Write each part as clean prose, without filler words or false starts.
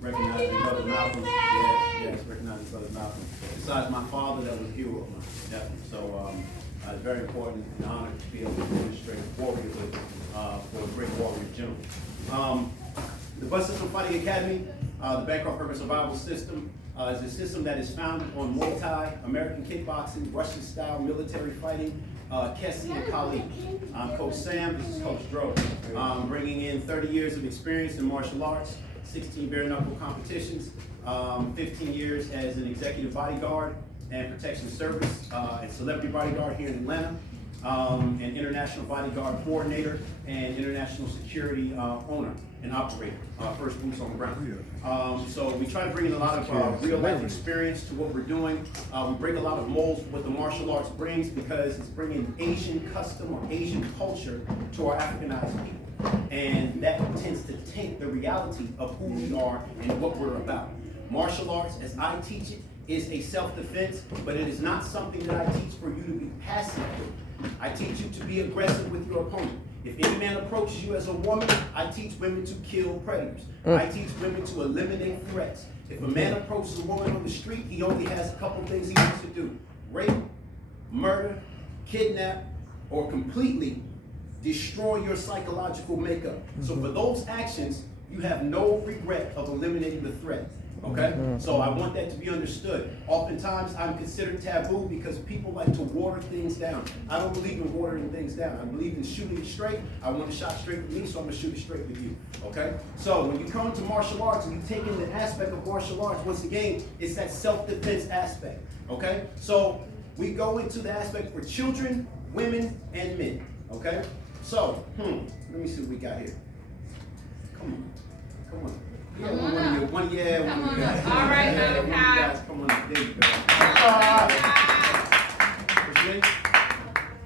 Recognizing Brother Malcolm. Yes, recognizing Brother Malcolm. Besides my father, that was a hero of mine, definitely. So it's very important and honored to be able to demonstrate warriorhood for a great warrior general. The Bus System Fighting Academy, the Bancroft Urban Survival System, is a system that is founded on Muay Thai, American kickboxing, Russian-style military fighting, Kessie and Kali. I'm Coach Sam, this is Coach Dro. Bringing in 30 years of experience in martial arts, 16 bare-knuckle competitions, 15 years as an executive bodyguard and protection service, and celebrity bodyguard here in Atlanta, an international bodyguard coordinator, and international security owner and operator, first boots on the ground. So we try to bring in a lot of real life experience to what we're doing. We break a lot of molds with what the martial arts brings because it's bringing Asian custom or Asian culture to our Africanized people. And that tends to taint the reality of who we are and what we're about. Martial arts, as I teach it, is a self-defense, but it is not something that I teach for you to be passive with. I teach you to be aggressive with your opponent. If any man approaches you as a woman, I teach women to kill predators. I teach women to eliminate threats. If a man approaches a woman on the street, he only has a couple things he wants to do: rape, murder, kidnap, or completely destroy your psychological makeup. So for those actions, you have no regret of eliminating the threat. Okay? So I want that to be understood. Oftentimes, I'm considered taboo because people like to water things down. I don't believe in watering things down. I believe in shooting it straight. I want to shot straight with me, so I'm going to shoot it straight with you. Okay? So when you come to martial arts and you take in the aspect of martial arts, once again, it's that self-defense aspect. Okay? So we go into the aspect for children, women, and men. Okay? So, let me see what we got here. Come on. Come on. Come on up. One, come on up. All right, Malachi. Come on up. There you go. What's your name?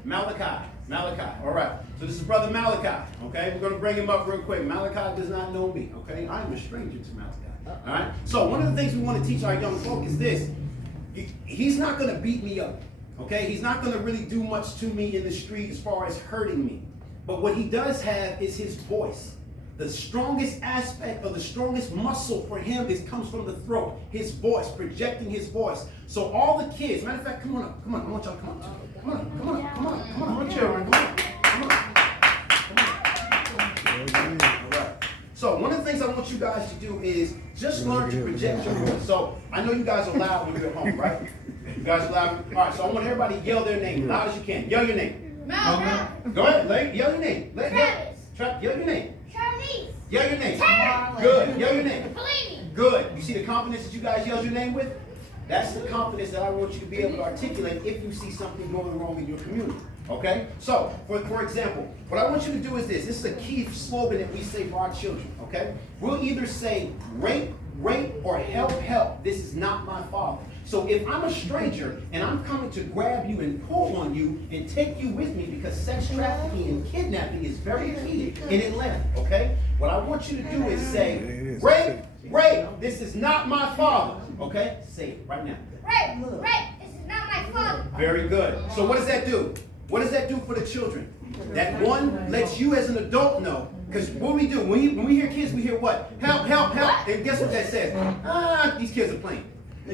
Malachi. All right. So this is Brother Malachi. Okay. We're going to bring him up real quick. Malachi does not know me. Okay. I'm a stranger to Malachi. All right. So one of the things we want to teach our young folk is this. He's not going to beat me up. Okay. He's not going to really do much to me in the street as far as hurting me. But what he does have is his voice. The strongest aspect or the strongest muscle for him comes from the throat, his voice, projecting his voice. So all the kids, matter of fact, come on up, I want y'all to come up. Come on, children, come on. All right. So one of the things I want you guys to do is just learn to project your voice. So I know you guys are loud when you're at home, right? You guys are loud. All right, so I want everybody to yell their name loud as you can. Yell your name. Go ahead, yell your name. Yell your name. Yell your name. Good. Yell your name. Good. You see the confidence that you guys yelled your name with? That's the confidence that I want you to be able to articulate if you see something going wrong in your community. Okay? So, for example, what I want you to do is this. This is a key slogan that we say for our children. Okay? We'll either say rape, or help. This is not my father. So if I'm a stranger and I'm coming to grab you and pull on you and take you with me because sex trafficking and kidnapping is very key in Atlanta, okay? What I want you to do is say, rape, this is not my father, okay? Say it right now. Rape, this is not my father. Very good. So what does that do? What does that do for the children? That one lets you as an adult know, because what we do, when we hear kids, we hear what? Help, and guess what that says? These kids are playing.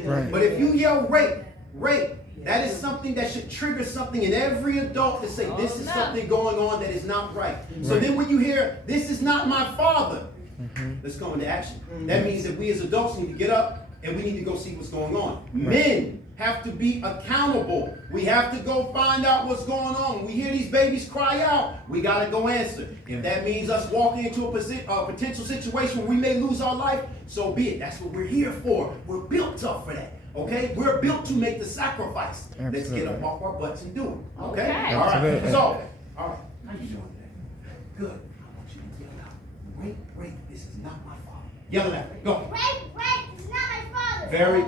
Right. But if you yell rape, that is something that should trigger something in every adult to say, this is something going on that is not right. So then when you hear, this is not my father, let's go into action. That means that we as adults need to get up and we need to go see what's going on. Men have to be accountable. We have to go find out what's going on. When we hear these babies cry out, we got to go answer. If that means us walking into a potential situation where we may lose our life, so be it. That's what we're here for. We're built up for that. Okay? We're built to make the sacrifice. Absolutely. Let's get up off our butts and do it. Okay? Okay. All right. Absolutely. So, all right. How you doing today? Good. I want you to yell out. Rape, this is not my father. Yell it out. Go. Rape, this is not my father. Very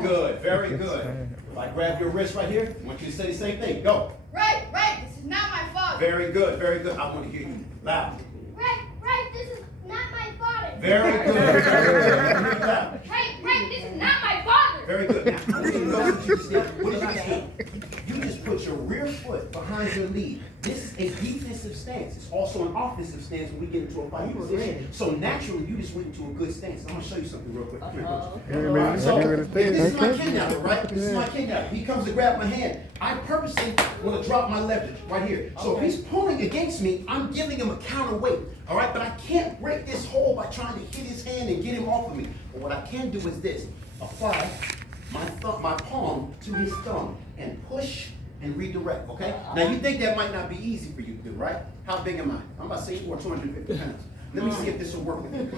good. If I grab your wrist right here, I want you to say the same thing. Go. Rape, this is not my father. Very good. I want to hear you loud. Rape, this is not my father. Very good. Loud. Rape, this is not my father. Very good. Now, I want you to know what you just did. What did you just do? You just put your rear foot behind your lead. This is a defensive stance. stance. It's also an offensive stance when we get into a fighting position. So naturally, you just went into a good stance. I'm gonna show you something real quick. Come here, coach. Amen. So, Okay, if this is my okay. kidnapper, right? This is my kidnapper. He comes to grab my hand. I purposely want to drop my leverage right here. So if he's pulling against me, I'm giving him a counterweight. All right, but I can't break this hold by trying to hit his hand and get him off of me. But what I can do is this: apply my palm to his thumb and push and redirect. Okay. Now you think that might not be easy for you to do, right? How big am I? I'm about 6'4", 250 pounds. Let me see if this will work with you. So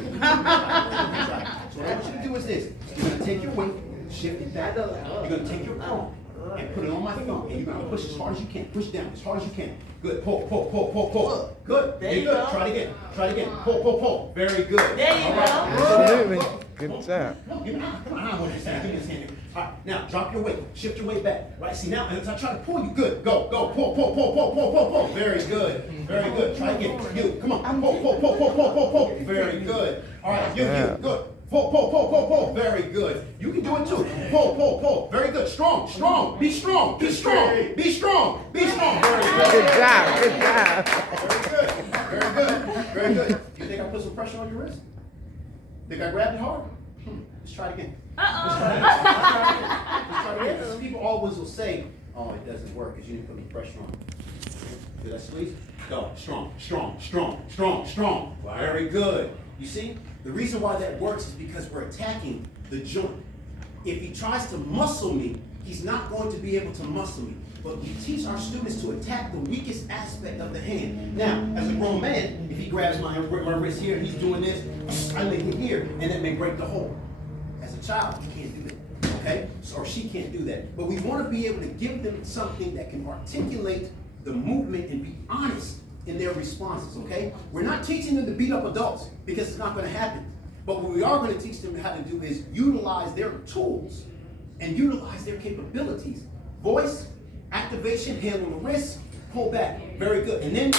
what I want you to do is this: you're gonna take your weight, shift it back. You're gonna take your palm and put it on my thumb, and you're gonna push as hard as you can. Push down as hard as you can. Good. Pull, pull, pull, pull, pull. Good. There You're you good. go. Try it again. Try it again. Pull, pull, pull. Very good. There you All go. Absolutely. Look. Good Come on. job. Come on, give me, come on, I want this hand. Give me this hand. All right, now drop your weight. Shift your weight back. Right, see now, as I try to pull you, good. Go, go, pull, pull, pull, pull, pull, pull, pull. Very good. Very good. Try again. You, come on. Pull, pull, pull, pull, pull, pull, pull. Very good. All right, you, good. Pull, pull, pull, pull, pull. Very good. You can do it too. Pull, pull, pull. Very good. Strong, strong. Be strong. Be strong. Be strong. Be strong. Very good. Good job. Good job. Very good. Very good. Very good. You think I put some pressure on your wrist? Think I grabbed it hard? Let's try it again. Let's try it again. Because people always will say, oh, it doesn't work because you didn't put any pressure on it. Did I squeeze? Go. Strong, strong, strong, strong, strong. Very good. You see? The reason why that works is because we're attacking the joint. If he tries to muscle me, he's not going to be able to muscle me. But we teach our students to attack the weakest aspect of the hand. Now, as a grown man, if he grabs my wrist here and he's doing this, I may hit here, and that may break the hold. As a child, he can't do that, okay? So, or she can't do that. But we want to be able to give them something that can articulate the movement and be honest in their responses, okay? We're not teaching them to beat up adults because it's not going to happen. But what we are going to teach them how to do is utilize their tools and utilize their capabilities. Voice, activation, hand on the wrist, pull back. Very good. And then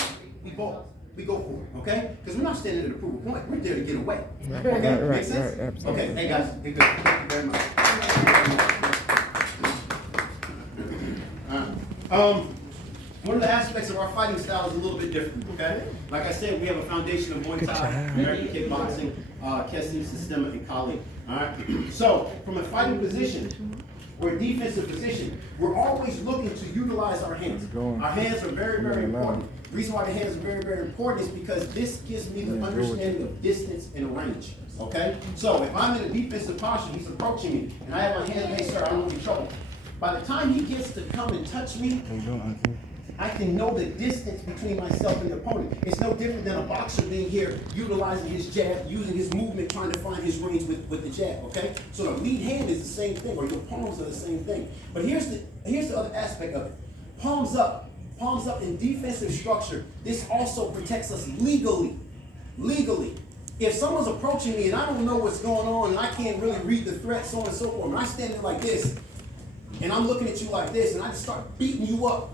we go for it, okay? Because we're not standing there to prove a point. We're there to get away. Okay? Right, Make sense? right, absolutely. Okay, hey guys, you're good. Thank you very much. One of the aspects of our fighting style is a little bit different, okay? Like I said, we have a foundation of Muay Thai, American kickboxing, Kessin, Systema, and Kali. All right? So, from a fighting position, or a defensive position, we're always looking to utilize our hands. Our hands are very, very important. The reason why the hands are very, very important is because this gives me the understanding of distance and range, okay? So, if I'm in a defensive posture, he's approaching me, and I have my hand, hey sir, I don't want to be trouble. By the time he gets to come and touch me, I can know the distance between myself and the opponent. It's no different than a boxer being here, utilizing his jab, using his movement, trying to find his range with the jab, okay? So the lead hand is the same thing, or your palms are the same thing. But here's the other aspect of it. Palms up in defensive structure. This also protects us legally. Legally. If someone's approaching me and I don't know what's going on and I can't really read the threat, so on and so forth, and I stand there like this, and I'm looking at you like this, and I just start beating you up.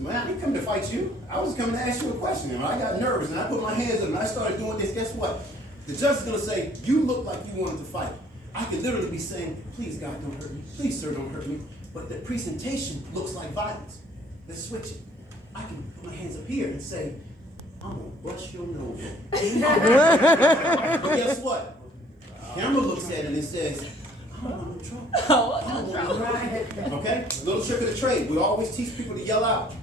Man, I didn't come to fight you. I was coming to ask you a question. And I got nervous and I put my hands up and I started doing this. Guess what? The judge is going to say, you look like you wanted to fight. I could literally be saying, please, God, don't hurt me. Please, sir, don't hurt me. But the presentation looks like violence. Let's switch it. I can put my hands up here and say, I'm going to bust your nose. But guess what? Camera looks at it and it says, I don't want no trouble. I don't want no trouble. Okay? Little trick of the trade. We always teach people to yell out.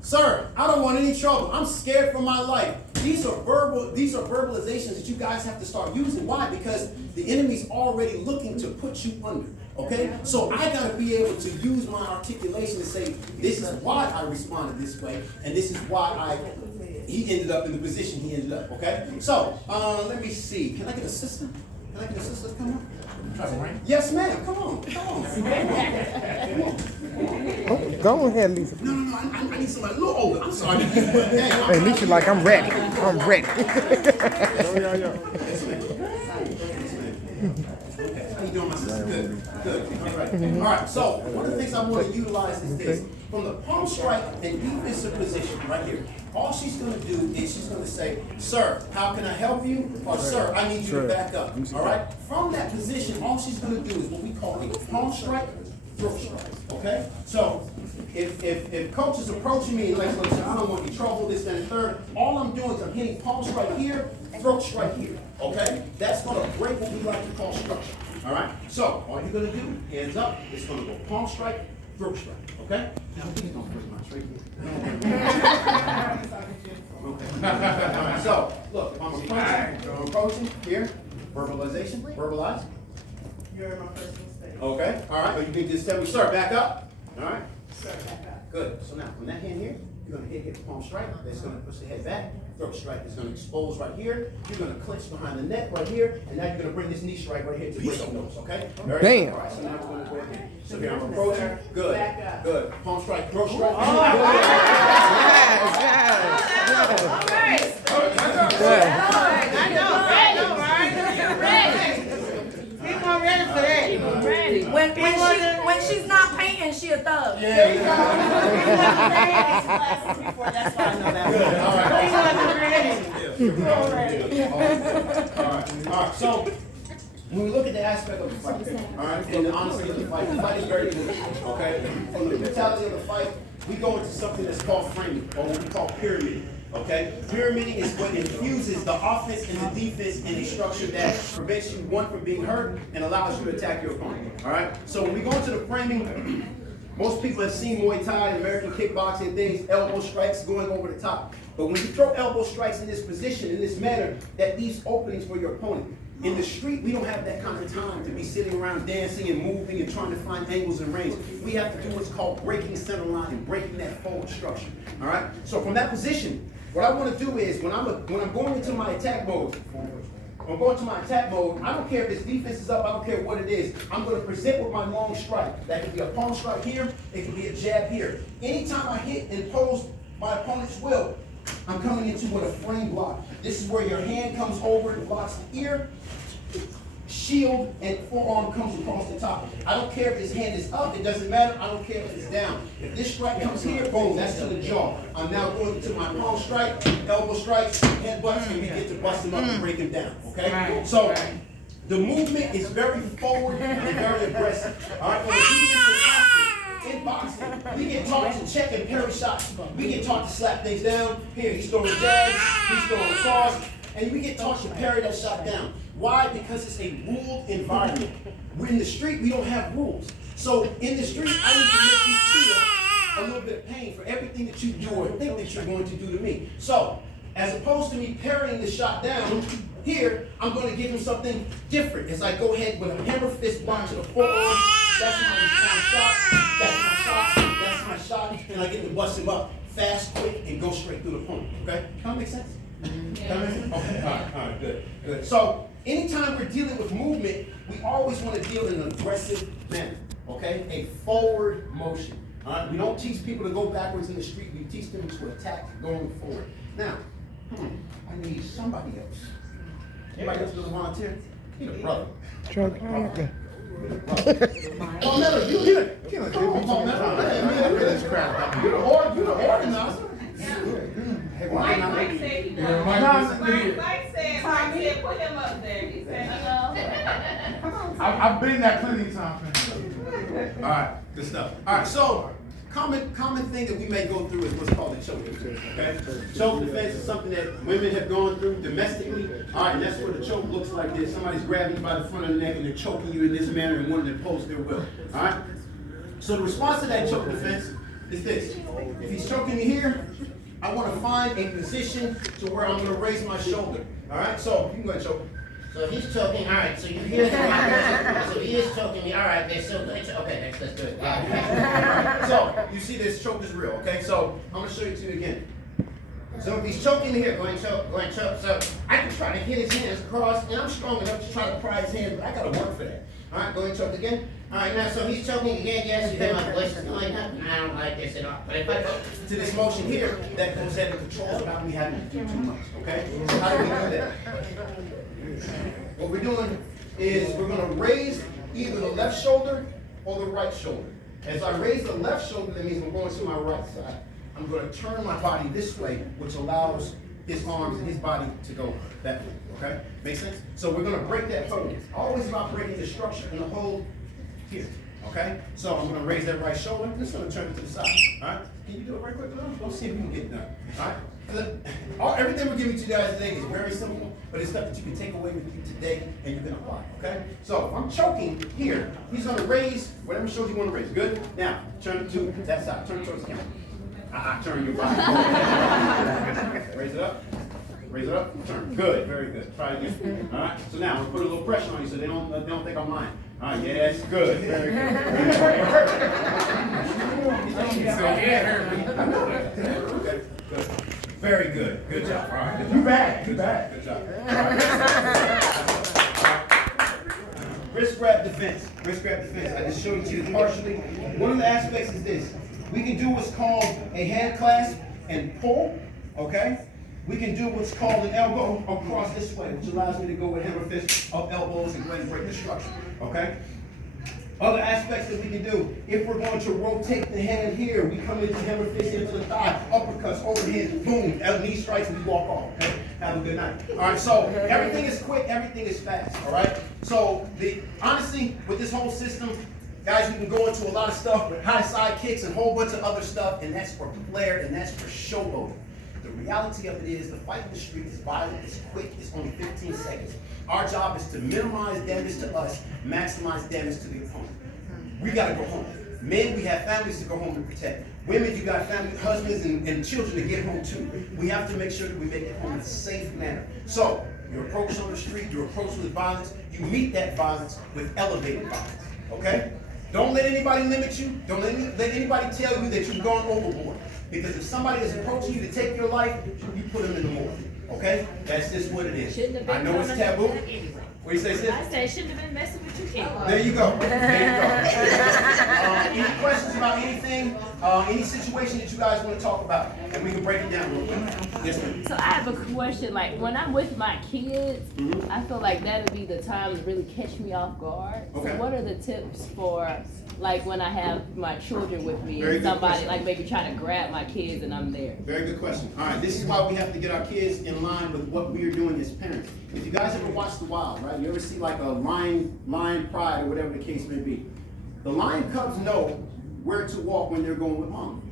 Sir, I don't want any trouble. I'm scared for my life. These are verbalizations that you guys have to start using. Why? Because the enemy's already looking to put you under. Okay? So I gotta be able to use my articulation to say, this is why I responded this way, and this is why he ended up in the position he ended up. Okay? So let me see. Can I get a sister? Can I get a sister to come up? Yes, ma'am. Come on. Come on. Oh, go ahead, Lisa. No. I need somebody a little older. I'm sorry. Hey, Lisa, like I'm ready. I'm ready. How you doing, my sister? Good. All right. So one of the things I want to utilize is this. From the palm strike and defensive position, right here. All she's going to do is she's going to say, sir, how can I help you? Or sir, I need you to back up. All right? From that position, all she's going to do is what we call a palm strike throat strikes, okay? So, if coach is approaching me and like, listen, I don't want any trouble, this, that, and third, all I'm doing is I'm hitting palm strike here, throat strike here, okay? That's gonna break what we like to call structure, all right? So, all you're gonna do, hands up, it's gonna go palm strike, throat strike, okay? Now, please don't push my straight here. All right, so, look, if I'm approaching here, verbalization, verbalize. You're my first mistake. Okay, all right, but you can just tell me, sir, back up. All right, Sir, back up. good. So now, from that hand here, you're gonna hit the palm strike. That's gonna push the head back. Throat strike is gonna expose right here. You're gonna clench behind the neck right here, and now you're gonna bring this knee strike right here to break nose. Okay. Very Damn. good. All right, so now we're gonna go ahead. So here I'm approaching. Good. Back up. Good. Palm strike, throat strike. When she's not painting, she a thug. Yeah. That's why I know that. Good. All right. All right. So when we look at the aspect of the fight, all right, and the honesty of the fight is very good. Okay. From the mentality of the fight, we go into something that's called framing, or what we call pyramiding. Okay, pyramiding is what infuses the offense and the defense in a structure that prevents you, one, from being hurt and allows you to attack your opponent. All right, so when we go into the framing, most people have seen Muay Thai and American kickboxing things, elbow strikes going over the top. But when you throw elbow strikes in this position, in this manner, that leaves openings for your opponent. In the street, we don't have that kind of time to be sitting around dancing and moving and trying to find angles and range. We have to do what's called breaking center line and breaking that forward structure. All right. So from that position, what I want to do is when I'm going into my attack mode, I don't care if this defense is up, I don't care what it is. I'm going to present with my long strike. That could be a palm strike here, it could be a jab here. Anytime I hit and pose my opponent's will, I'm coming into with a frame block. This is where your hand comes over and blocks the ear, shield, and forearm comes across the top. I don't care if his hand is up, it doesn't matter. I don't care if it's down. If this strike comes here, boom, that's to the jaw. I'm now going into my palm strike, elbow strikes, headbutts, and we get to bust him up and break him down. Okay? Right. So the movement is very forward and very aggressive. All right, for the defensive aspect, in boxing, we get taught to check and parry shots. We get taught to slap things down. Here, he's throwing jabs, he's throwing cross, and we get taught to parry that shot down. Why? Because it's a ruled environment. We're in the street, we don't have rules. So in the street, I need to make you feel a little bit of pain for everything that you do or think that you're going to do to me. So, as opposed to me parrying the shot down, here, I'm going to give him something different. As I go ahead with a hammer fist block to the forearm, that's my shot, that's my shot, that's my shot, and I get to bust him up fast, quick, and go straight through the opponent. Okay? Can that make sense? Okay, all right, good. So, anytime we're dealing with movement, we always want to deal in an aggressive manner, okay? A forward motion, all right? We don't teach people to go backwards in the street. We teach them to attack going forward. Now, I need somebody else. Anybody else gonna volunteer? Need a brother. Okay. Palmetto, you here? Come on, Palmetto. You're the organizer. Mike said he wanted. Mike said put him up there. He said, I've been there plenty of times. All right, good stuff. All right, so common thing that we may go through is what's called a choke defense. Okay, choke defense is something that women have gone through domestically. All right, and that's where the choke looks like this. Somebody's grabbing you by the front of the neck and they're choking you in this manner and wanting to impose their will. All right. So the response to that choke defense is this: if he's choking me here, I want to find a position to where I'm going to raise my shoulder. All right, so you can go ahead and choke. So he's choking, all right, so you hear the so he is choking me, all right, they're so good. Okay, that's good. So, you see this choke is real, okay? So, I'm going to show you two again. So, if he's choking me here, go ahead and choke. So, I can try to hit his hands across, and I'm strong enough to try to pry his hands, but I got to work for that. All right, go ahead and choke again. All right, now, so he's choking again, yes, you hear my voice is going up, I don't like this at all. But if I go To this motion here, that goes ahead and controls without me having to do too much, okay? So, how do we do that? What we're doing is we're going to raise either the left shoulder or the right shoulder. As I raise the left shoulder, that means I'm going to my right side. I'm going to turn my body this way, which allows his arms and his body to go that way, okay? Make sense? So we're going to break that hold. Always about breaking the structure and the hold here. Okay? So I'm gonna raise that right shoulder. I'm just gonna turn it to the side. All right? Can you do it right quick? Let's see if we can get it done. All right? Everything we're giving to you guys today is very simple, but it's stuff that you can take away with you today and you can apply. Okay? So if I'm choking here, he's gonna raise whatever shoulder you want to raise. Good? Now turn it to that side. Turn it towards the camera. Turn your body. Raise it up. Raise it up. Turn. Good. Very good. Try again. All right. So now I'm gonna put a little pressure on you so they don't think I'm lying. All right. Yes. Good. Very good. Okay. Good. Very good. Good job. All right. You back. You back. Good job. All right. Wrist grab defense. Wrist grab defense. I just showed it to you partially. One of the aspects is this. We can do what's called a hand clasp and pull. Okay. We can do what's called an elbow across this way, which allows me to go with hammer fist up elbows and go ahead and break the structure. Okay. Other aspects that we can do, if we're going to rotate the hand here, we come into hammer fist into the thigh, uppercuts, overhand, boom, knee strikes, and we walk off. Okay? Have a good night. All right, so everything is quick, everything is fast. All right. So honestly, with this whole system, guys, we can go into a lot of stuff with high side kicks and a whole bunch of other stuff, and that's for flair and that's for showboating. The reality of it is the fight in the street is violent, it's quick, it's only 15 seconds. Our job is to minimize damage to us, maximize damage to the opponent. We gotta go home. Men, we have families to go home and protect. Women, you got family, husbands, and children to get home too. We have to make sure that we make it home in a safe manner. So, your approach on the street, your approach with violence, you meet that violence with elevated violence, okay? Don't let anybody limit you. Don't let anybody tell you that you've gone overboard. Because if somebody is approaching you to take your life, you put them in the morgue. Okay? That's just what it is. I know it's taboo. What do you say, sis? I said, shouldn't have been messing with you anyway. There you go. There you go. Any questions about anything? Any situation that you guys want to talk about? And we can break it down real quick. Yes, ma'am. So I have a question. Like, when I'm with my kids, I feel like that'll be the time to really catch me off guard. Okay. So what are the tips for, like, when I have my children with me Very and good somebody, question. like, maybe trying to grab my kids and I'm there? Very good question. All right, this is why we have to get our kids in line with what we are doing as parents. If you guys ever watch The Wild, right? You ever see like a lion pride or whatever the case may be. The lion cubs know where to walk when they're going with mom.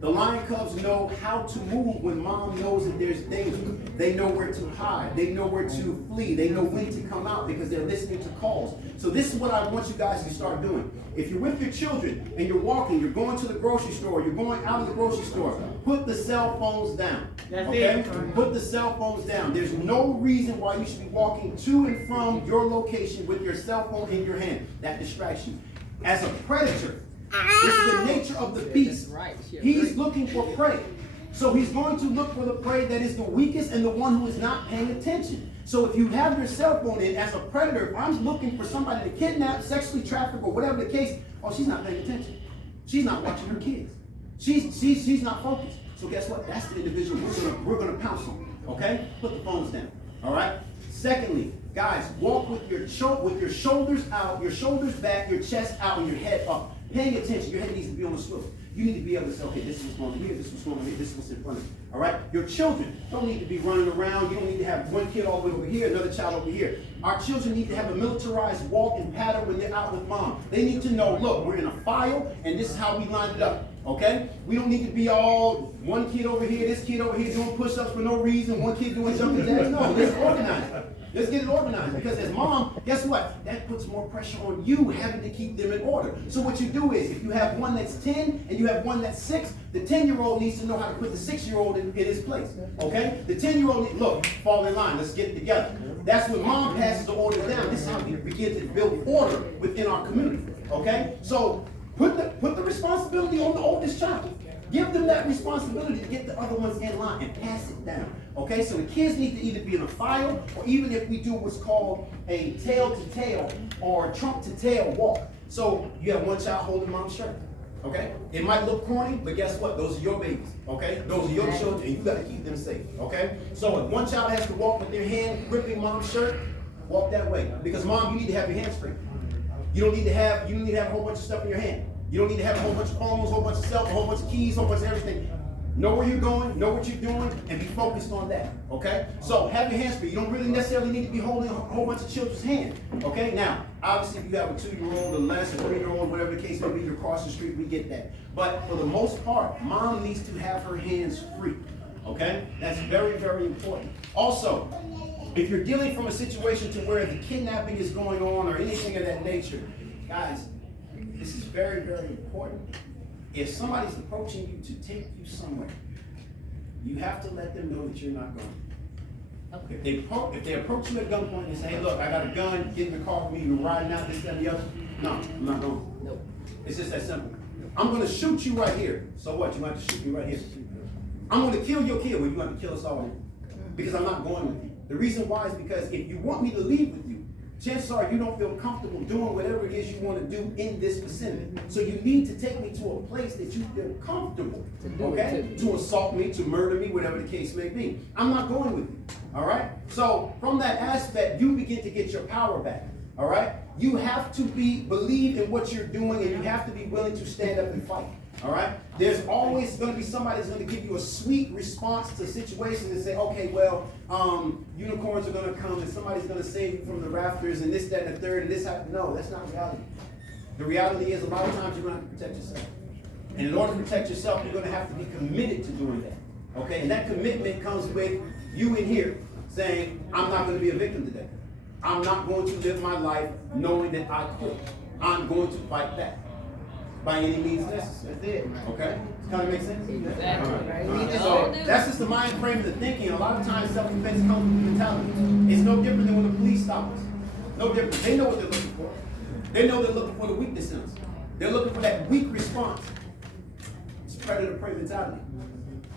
The lion cubs know how to move when mom knows that there's danger. They know where to hide. They know where to flee. They know when to come out because they're listening to calls. So this is what I want you guys to start doing. If you're with your children and you're walking, you're going to the grocery store, you're going out of the grocery store, put the cell phones down. Okay? Put the cell phones down. There's no reason why you should be walking to and from your location with your cell phone in your hand. That distracts you. As a predator, this is the nature of the beast. He's looking for prey. So he's going to look for the prey that is the weakest and the one who is not paying attention. So if you have your cell phone in, as a predator, if I'm looking for somebody to kidnap, sexually traffic, or whatever the case, oh, she's not paying attention. She's not watching her kids. She's not focused. So guess what? That's the individual we're gonna pounce on. Okay? Put the phones down. All right? Secondly, guys, walk with your shoulders out, your shoulders back, your chest out, and your head up. Paying attention, your head needs to be on the swivel. You need to be able to say, okay, this is what's going on here, this is what's going on here, this is what's in front of you. All right? Your children don't need to be running around. You don't need to have one kid all the way over here, another child over here. Our children need to have a militarized walk and pattern when they're out with mom. They need to know, look, we're in a file, and this is how we line it up. Okay? We don't need to be all one kid over here, this kid over here doing push-ups for no reason, one kid doing jumping jacks. No, let's organize it. Let's get it organized. Because as mom, guess what? That puts more pressure on you having to keep them in order. So what you do is, if you have one that's 10 and you have one that's 6, the 10-year-old needs to know how to put the 6-year-old in his place. Okay? The 10-year-old, look, fall in line. Let's get it together. That's when mom passes the order down. This is how we begin to build order within our community. Okay? So put the responsibility on the oldest child. Give them that responsibility to get the other ones in line and pass it down. Okay, so the kids need to either be in a file, or even if we do what's called a tail-to-tail or trunk-to-tail walk. So you have one child holding mom's shirt. Okay, it might look corny, but guess what? Those are your babies. Okay, those are your children, and you got to keep them safe. Okay, so if one child has to walk with their hand gripping mom's shirt, walk that way. Because mom, you need to have your hands free. You don't need to have a whole bunch of stuff in your hand. You don't need to have a whole bunch of phones, a whole bunch of cell phones, a whole bunch of keys, a whole bunch of everything. Know where you're going, know what you're doing, and be focused on that, okay? So have your hands free. You don't really necessarily need to be holding a whole bunch of children's hand, okay? Now, obviously, if you have a 2-year-old, a less, a 3-year-old, whatever the case may be, you're across the street, we get that. But for the most part, mom needs to have her hands free, okay? That's very, very important. Also, if you're dealing from a situation to where the kidnapping is going on or anything of that nature, guys, this is very, very important. If somebody's approaching you to take you somewhere, you have to let them know that you're not going. Okay. If they approach you at gunpoint and say, hey, look, I got a gun, get in the car with me, you're riding out, this, that, and the other. No, I'm not going. Nope. It's just that simple. I'm gonna shoot you right here. So what? You have to shoot me right here. I'm gonna kill your kid. Well, you have to kill us all here. Because I'm not going with you. The reason why is because if you want me to leave with you, chances are you don't feel comfortable doing whatever it is you want to do in this vicinity. So you need to take me to a place that you feel comfortable, okay? To assault me, to murder me, whatever the case may be. I'm not going with you, all right? So from that aspect, you begin to get your power back, all right? You have to believe in what you're doing, and you have to be willing to stand up and fight. All right? There's always going to be somebody that's going to give you a sweet response to situations and say, okay, well, unicorns are going to come and somebody's going to save you from the rafters and this, that, and the third, and this happened. No, that's not reality. The reality is a lot of times you're going to have to protect yourself. And in order to protect yourself, you're going to have to be committed to doing that. Okay? And that commitment comes with you in here saying, I'm not going to be a victim today. I'm not going to live my life knowing that I quit. I'm going to fight back. By any means necessary. That's it. Okay? Kind of makes sense? Exactly. All We right. just So all do. that's just the mind frame of the thinking. A lot of times self-defense comes with mentality. It's no different than when the police stop us. No different. They know what they're looking for. They know they're looking for the weakness in us. They're looking for that weak response. It's predator-prey mentality.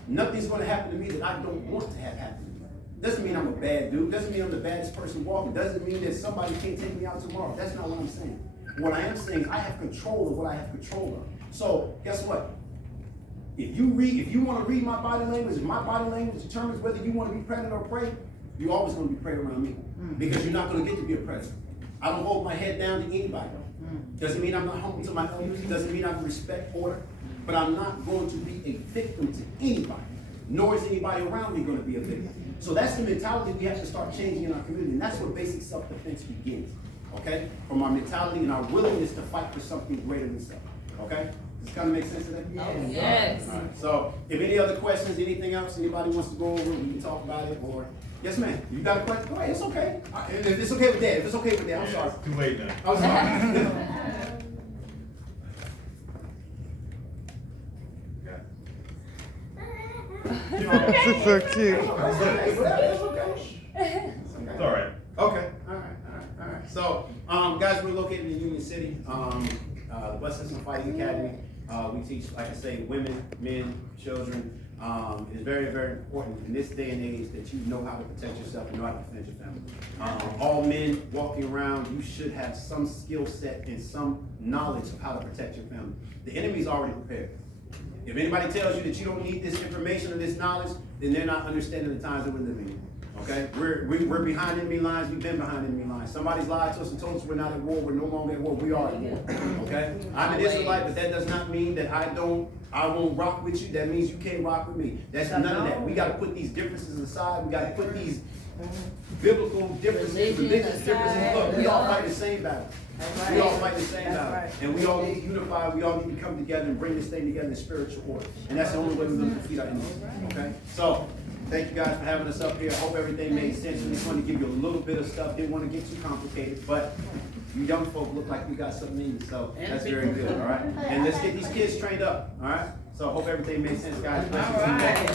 Nothing's going to happen to me that I don't want to have happen. Doesn't mean I'm a bad dude. Doesn't mean I'm the baddest person walking. Doesn't mean that somebody can't take me out tomorrow. That's not what I'm saying. What I am saying is I have control of what I have control of. So guess what? If you want to read my body language, if my body language determines whether you want to be predator or prey, you're always going to be prey around me. Because you're not going to get to be a predator. I don't hold my head down to anybody. Doesn't mean I'm not humble to my elders. Doesn't mean I don't respect order. But I'm not going to be a victim to anybody. Nor is anybody around me going to be a victim. So that's the mentality we have to start changing in our community. And that's where basic self-defense begins. Okay? From our mentality and our willingness to fight for something greater than self. Okay? Does this kind of make sense to that? Oh, yes. All right. So, if any other questions, anything else anybody wants to go over, we can talk about it. Or, yes, ma'am. You got a question? Go ahead. It's okay. If it's okay with that, if it's okay with that, I'm sorry. Too late now. I'm sorry. This is so cute. It's all right. Okay. All right. So, guys, we're located in Union City. The Blessed System Fighting Academy. We teach, like I say, women, men, children. It is very, very important in this day and age that you know how to protect yourself and know how to defend your family. All men walking around, you should have some skill set and some knowledge of how to protect your family. The enemy's already prepared. If anybody tells you that you don't need this information or this knowledge, then they're not understanding the times that we're living in. Okay? We're behind enemy lines. We've been behind enemy lines. Somebody's lied to us and told us we're not at war. We're no longer at war. We are at war. Okay? I'm an Israelite, but that does not mean that I won't rock with you. That means you can't rock with me. That's none of that. We got to put these differences aside. We got to put these biblical differences, religious differences. Look, we all fight the same battle. That's We all right. fight the same That's battle. right. And we all need to unify. We all need to come together and bring this thing together in spiritual order. And that's the only way we're going to defeat our enemies. Okay? So, thank you guys for having us up here. I hope everything made sense. We just wanted to give you a little bit of stuff. Didn't want to get too complicated, but you young folk look like you got something in you, so that's very good, all right? And let's get these kids trained up, all right? So I hope everything made sense, guys. All right.